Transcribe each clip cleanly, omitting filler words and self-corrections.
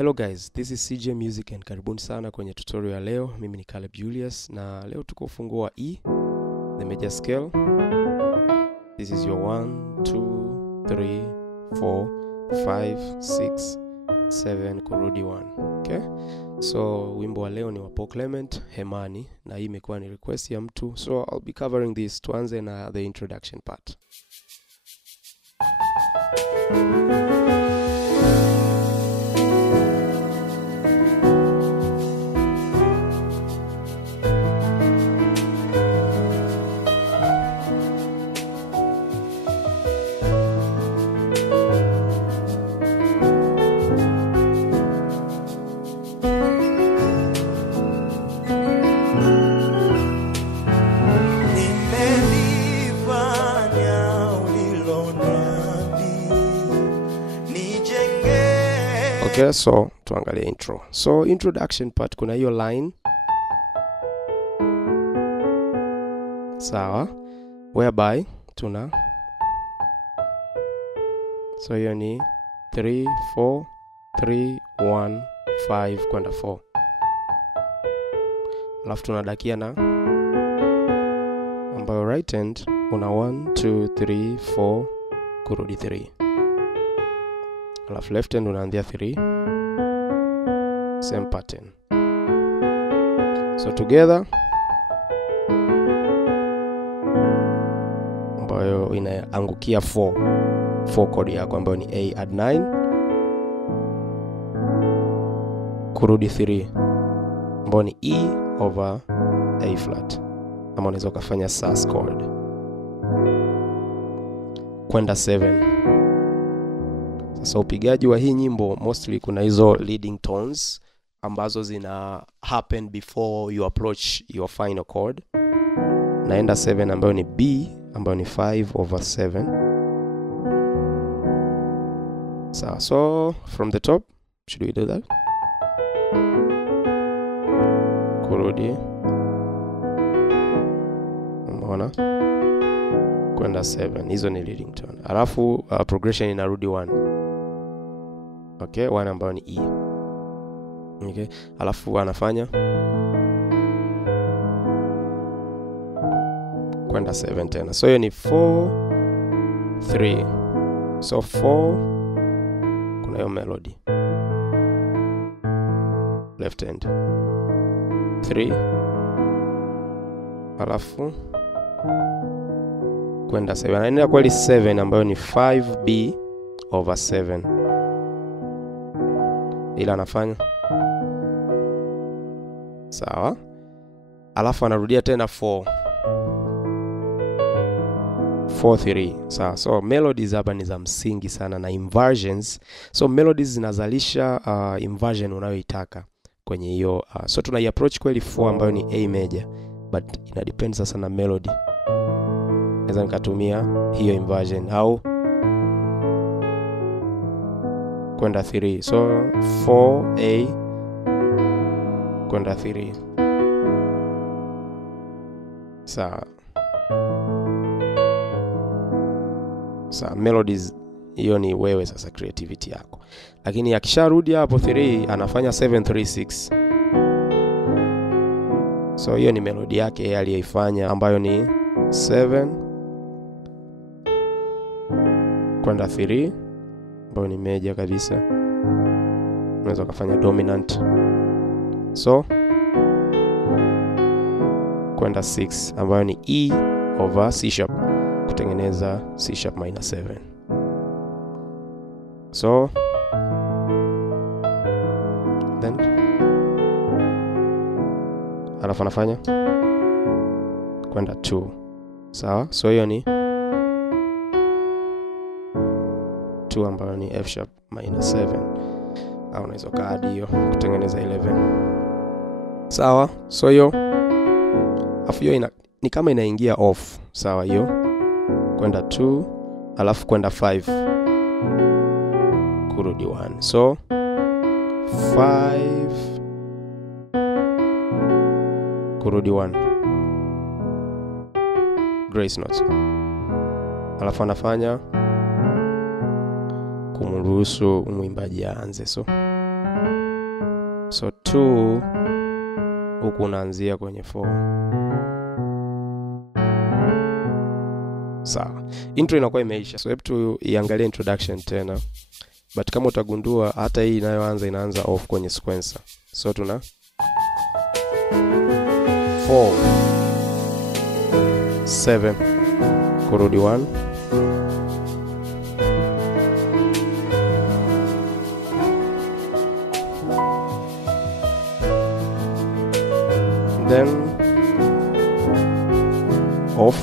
Hello guys, this is CJ Music and karibuni sana kwenye tutorial ya leo. Mimi ni Caleb Julius na leo tuko ufunguo wa E, the major scale. This is your 1, 2, 3, 4, 5, 6, 7 kurudi 1. Okay? So wimbo wa leo ni wa Paul Clement, Hemani, na hii imekuwa ni request ya mtu. So I'll be covering this. Tuanze na the introduction part. Okay, so tuangalie intro. So introduction part kuna hiyo line. Sawa. Whereby tuna. So hiyo ni 3 4 3 1 5 kwenda 4. Alafu tunadakia na ambayo right hand una 1 2 3 4 kurudi 3. Alafu left hand unaanzia 3, same pattern. So together ambayo inaangukia 4 chord yako ambayo ni A add 9 kurudi 3 ambayo ni E over A flat, ama unaweza ukafanya sus chord kwenda 7. Sasa upigaji wa hii nyimbo mostly kuna hizo leading tones ambazo zina happen before you approach your final chord. Naenda 7 ambayo ni B ambayo ni 5 over 7. So from the top, should we do that? Kurudi. Umeona? Kwenda 7. Hizo ni leading tone. Alafu progression inarudi 1. Okay, 1 ambayo ni E. Okay, alafu anafanya kwenda 7 tena. So hiyo ni 4 3. So 4 kuna hiyo melody. Left hand 3. Alafu kwenda 7. Anaenda kweli 7 ambayo ni 5B over 7. Ila anafanya sawa. Alafu anarudia tena 4 3. Sawa. So melodies hapa ni za msingi sana na inversions. So melodies zinazalisha inversion unayoitaka kwenye hiyo. So tuna approach kweli 4 ambayo ni A major, but ina depend sasa na melody. Naweza nikatumia hiyo inversion au kwenda 3. So 4A kwenda 3. Sawa. Melodies hiyo ni wewe sasa, creativity yako. Lakini akisharudi hapo 3 anafanya 7 3 6. So hiyo ni melody yake yeye aliyoifanya ambayo ni 7 kwenda 3 ambayo ni major kabisa. Unaweza kufanya dominant. So kwenda 6 ambayo ni E over C sharp kutengeneza C sharp minor 7. So then alafu anafanya kwenda 2. Sawa. So hiyo ni 2 ambayo ni F sharp minor 7, au unaweza kaadi hiyo kutengeneza 11. Sawa. So hiyo afu hiyo ni kama inaingia off. Sawa. Hiyo kwenda 2 alafu kwenda 5 kurudi 1. So 5 kurudi 1, grace notes. Alafu anafanya kumruhusu mwimbaji aanze. So So 2 huku unaanzia kwenye 4. Sawa. Intro inakuwa imeisha. So hebu tuiangalie introduction tena. But kama utagundua hata hii inaanza off kwenye sequencer. So tuna 4 7 kurudi 1, then off,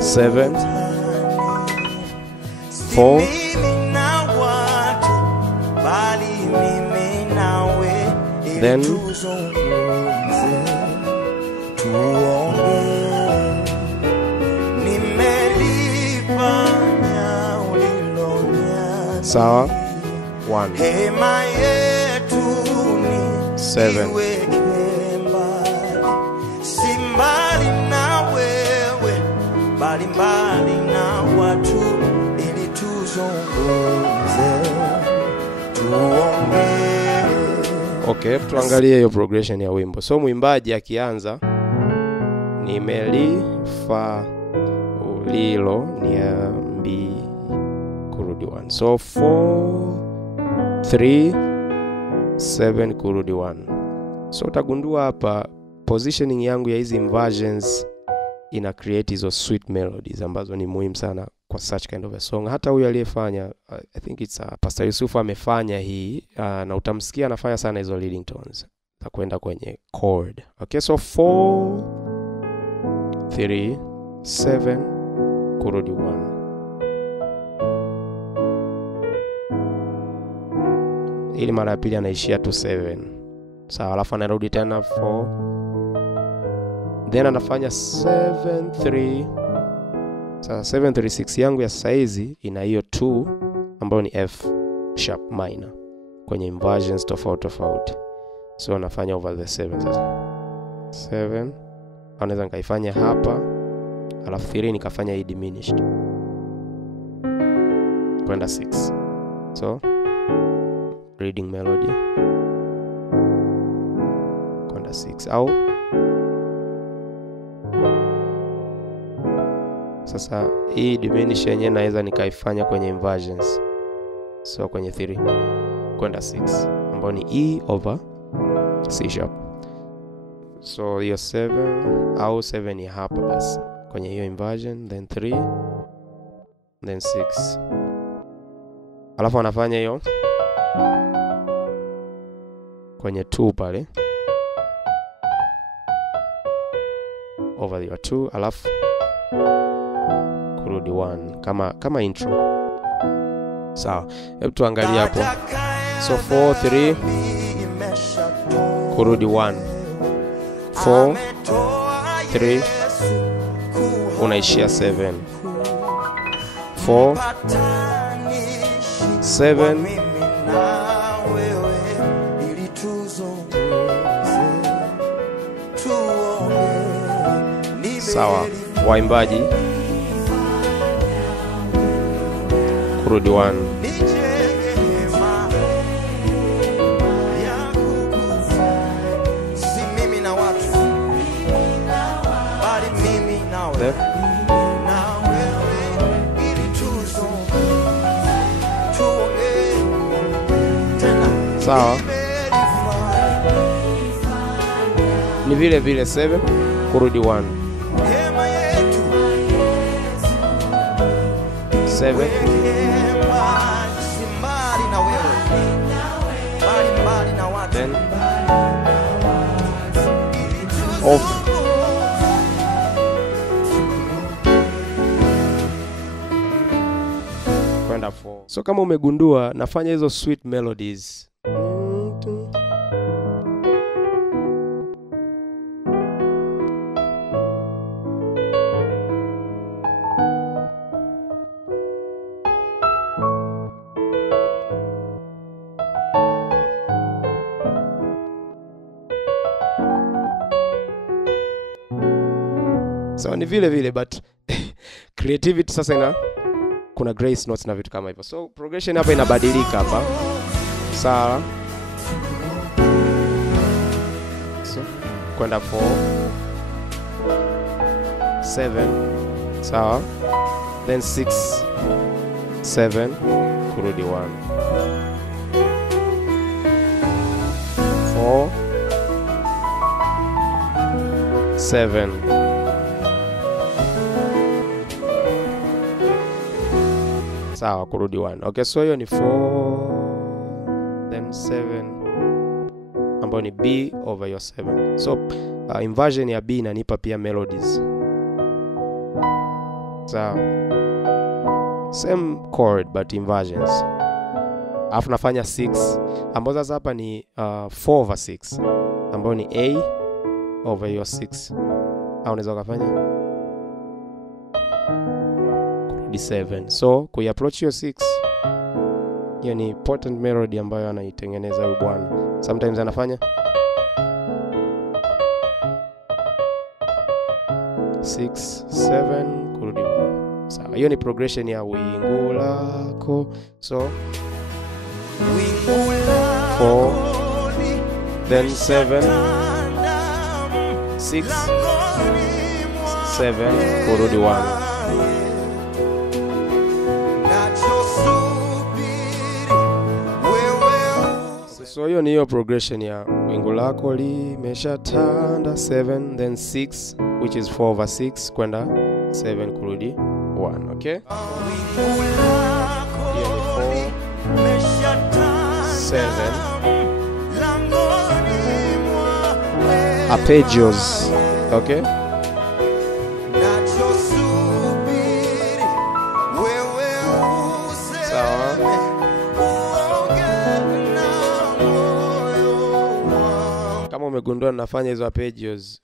seven, 4, then sawa, 1, 7, mbali na watu ili tuzungumze tuombe. Okay, tuangalie hiyo progression ya wimbo. So mwimbaji akianza nimelifa ulilo niambi kurudi 1. So 4 3 7 kurudi 1. So utagundua hapa positioning yangu ya hizi inversions ina create hizo sweet melodies ambazo ni muhimu sana kwa such kind of a song. Hata huyu aliyefanya I think it's Pastor Yusuf amefanya hii na utamsikia anafanya sana hizo leading tones za kwenda kwenye chord. Okay, so 4 3 7 kurudi 1. Ili mara ya pili anaishia tu 7. Sawa, alafu anarudi tena 4. Then anafanya 7 3. Sasa 7 3 6 yangu ya saizi ina hiyo 2 ambayo ni F sharp minor kwenye inversions tofauti. So anafanya over the 7 sasa. 7 anaweza nikaifanya hapa, alafu 3 nikafanya hii diminished kwenda 6. So reading melody kwenda 6 au sasa hii diminish yenyewe naweza nikaifanya kwenye inversions. So kwenye 3 kwenda 6 ambayo ni E over C sharp. So hiyo 7 au 7 ni hapa basi kwenye hiyo inversion, then 3 then 6. Alafu anafanya hiyo kwenye 2 pale over the 2, alafu kurudi 1 kama intro. Sawa, hebu tuangalie hapo. So 4 3 kurudi 1, 4 3 unaishia 7, 4 7 sawa. Waimbaji kurudi 1, si mimi na watu bali mimi na wewe na wewe ili tuombe tena. sawa. Ni vile 7 kurudi 1, 7 then off. Kwenda 4. So kama umegundua nafanya hizo sweet melodies So ni vile vile, but creativity sasa kuna grace notes na vitu kama hivyo. So progression hapa inabadilika hapa. Sawa. So kwenda 4 7, sawa, then 6 7 kurudi 1 4 7 sawa kurudi 1. Okay, so hiyo ni 4 then 7 ambayo ni B over your 7. So inversion ya B inanipa pia melodies. Sawa, same chord but inversions. Alafu nafanya 6 ambazo sasa hapa ni 4 over 6 ambayo ni A over your 6. Au unaweza kufanya kurudi 7. So kuiapproach your 6, hiyo ni important melody ambayo anaitengeneza huyu bwana. Sometimes anafanya 6 7 kurudi 1. Sawa, hiyo ni progression ya wingu lako. So 4 then 7 6 7 kurudi 1. So hiyo ni hiyo progression ya wingu lako limeshatanda 7 then 6 which is 4 over 6 kwenda 7 kurudi 1. Okay, hiyo ni 4 7 arpeggios. Okay, sawa. Kama umegundua nafanya hizo arpeggios,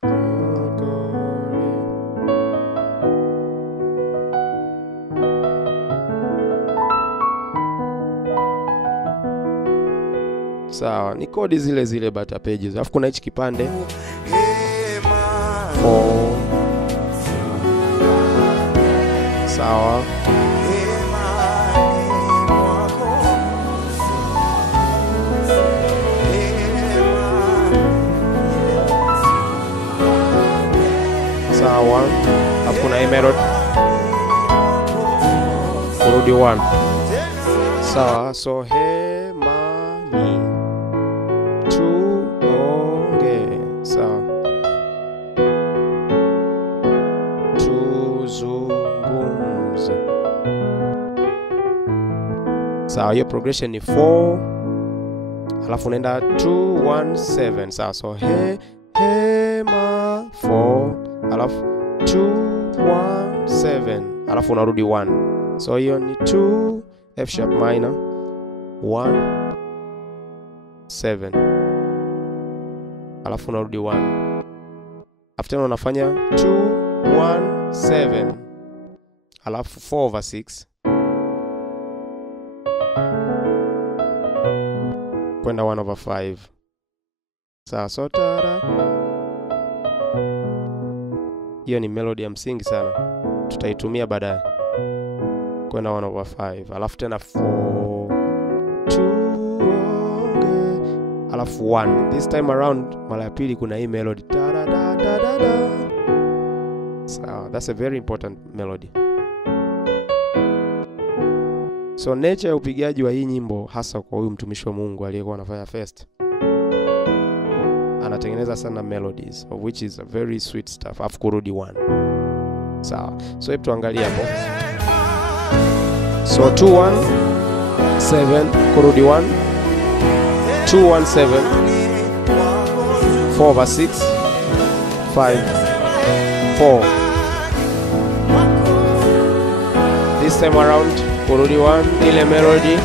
sawa, ni kodi zile zile but arpeggios. Alafu kuna hichi kipande 4 sawa, sawa. Alafu kuna A melody kurudi 1. Sawa, so hemani tuonge, sawa, tuzungumze. Sawa, hiyo progression ni 4 alafu unaenda 2 1 7. Sawa, so hema 4 alafu 2 1 7 alafu unarudi 1. So hiyo ni 2 F sharp minor 1 7 alafu unarudi 1. After unafanya 2 1 7 alafu 4 over 6 kwenda 1 over 5. Sawa, so tada. Hiyo ni melody ya msingi sana, tutaitumia baadaye. Kwenda 1 over 5 alafu tena 4 2 alafu 1. This time around mara ya pili kuna hii melody da da da da da. So that's a very important melody. So nature ya upigaji wa hii nyimbo, hasa kwa huyu mtumishi wa Mungu aliyekuwa anafanya first, anatengeneza sana melodies of which is a very sweet stuff. Afu kurudi 1. Sawa, so hebu tuangalie hapo. So 2 1 7 kurudi 1 2 1 7 4 over 6 5 4. This time around kurudi 1 ile melody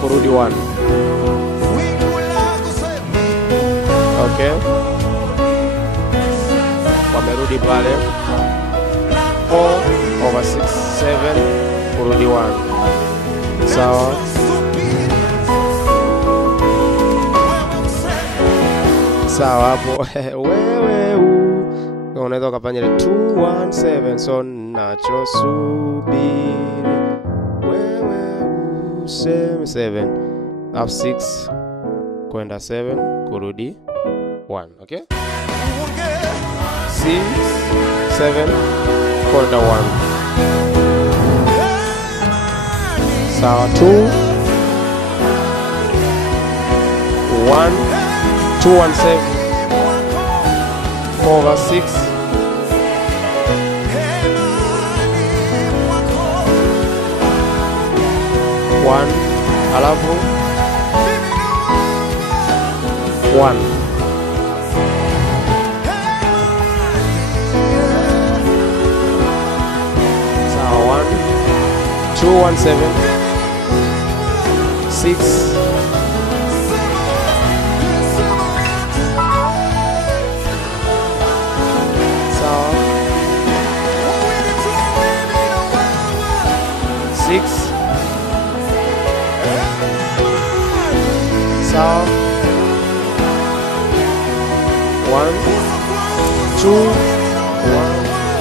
kurudi 1. Okay, wamerudi pale 4 over 6 7 kurudi 1. Sawa, sawa hapo. Wewe Kwa unaweza ukafanya ile 2-1-7. So nachosubiri wewe useme 7 up 6 kwenda 7 kurudi 1. Okay, 6 7 kwenda 1. Sawa, 2 1 2-1-7 4/6 1 alafu 1. Sawa, 1 2-1-7 6 6 sawa, 1 2 1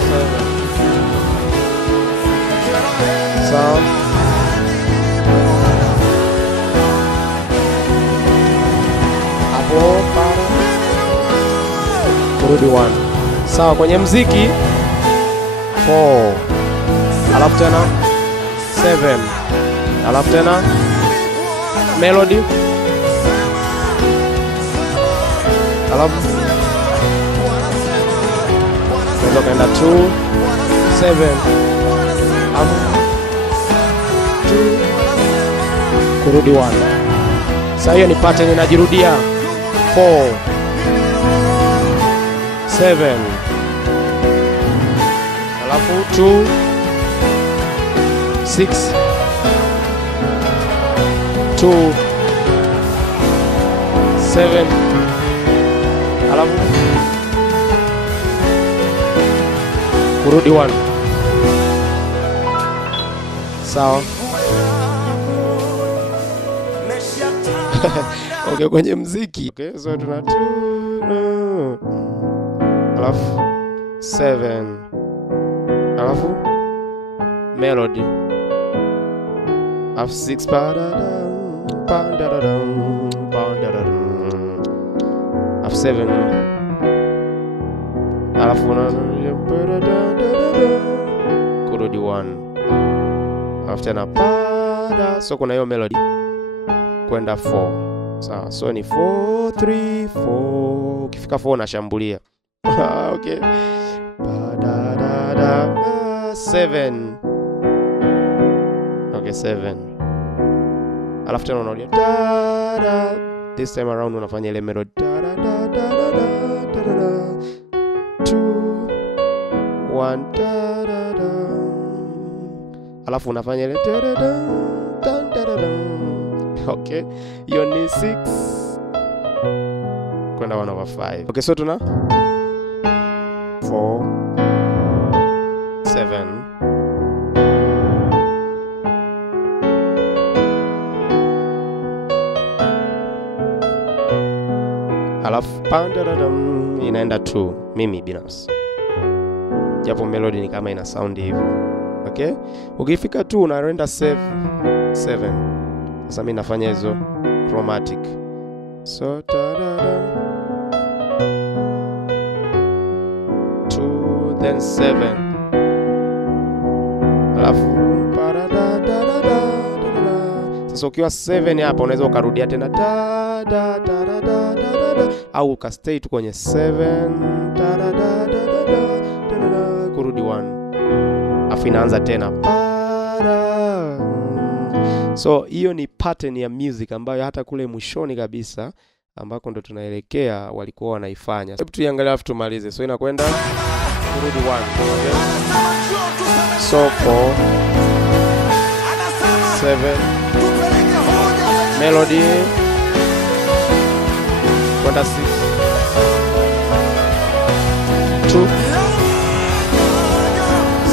7 sawa, hapo para kurudi 1. Sawa, kwenye mziki 4 alafu tena 7 alafu tena melody alafu ndio kaenda 2 7 alafu 2 kurudi 1. Sasa hiyo ni pattern inajirudia 4 7 alafu 2 6 2 7 alafu kurudi 1. Sawa. Okay, kwenye mziki. Okay, so tuna 2 alafu 7 alafu melody alafu 6 alafu 7 alafu kurudi 1 alafu tena so kuna hiyo melody kwenda 4. Sawa, so ni 4 3 4. Ukifika 4 unashambulia. Okay, 7. Okay, 7 alafu tena unarudia this time around unafanya ile melody 2 1 alafu unafanya ile okay, hiyo ni 6 kwenda 1/5. Okay, so tuna 4 7 alafu inaenda 2 mimi binafsi, japo melody ni kama ina sound hivyo. Okay, ukifika 2 unaenda 7. Sasa mimi nafanya hizo chromatic, so 2 then 7 alafu sasa ukiwa 7 hapa unaweza ukarudia tena au ukastay tu kwenye 7 kurudi 1 afu inaanza tena. So hiyo ni pattern ya music ambayo hata kule mwishoni kabisa ambako ndo tunaelekea walikuwa wanaifanya. Hebu tuiangalie afu tumalize. So inakwenda kurudi 1. Okay? So 4 7 melody kwenda 6 2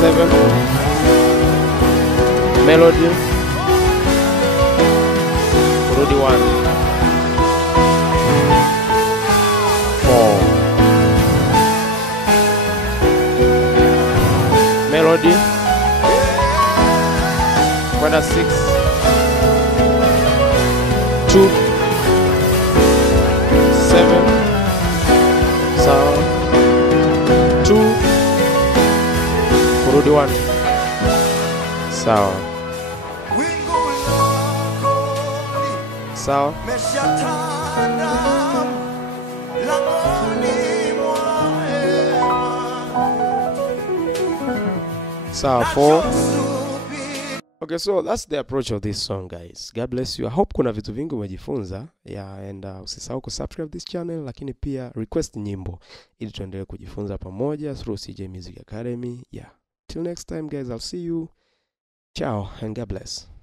7 melody kurudi 1 4 melody. Kwenda 6 2 7 sawa 2 kurudi 1 sawa sawa sawa 4. Okay, so that's the approach of this song, guys. God bless you. I hope kuna vitu vingi umejifunza. Yeah, and usisahau kusubscribe this channel, lakini pia request nyimbo ili tuendelee kujifunza pamoja through CJ Music Academy. Yeah. Till next time, guys, I'll see you. Ciao and God bless.